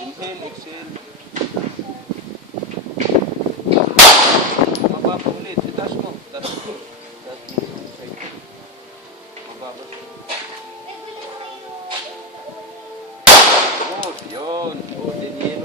Inhale, exhale. Mababa ulit. Itaas mo. Taas mo. Taas mo yung side. Mababa. Good. Yun. O, 10 years.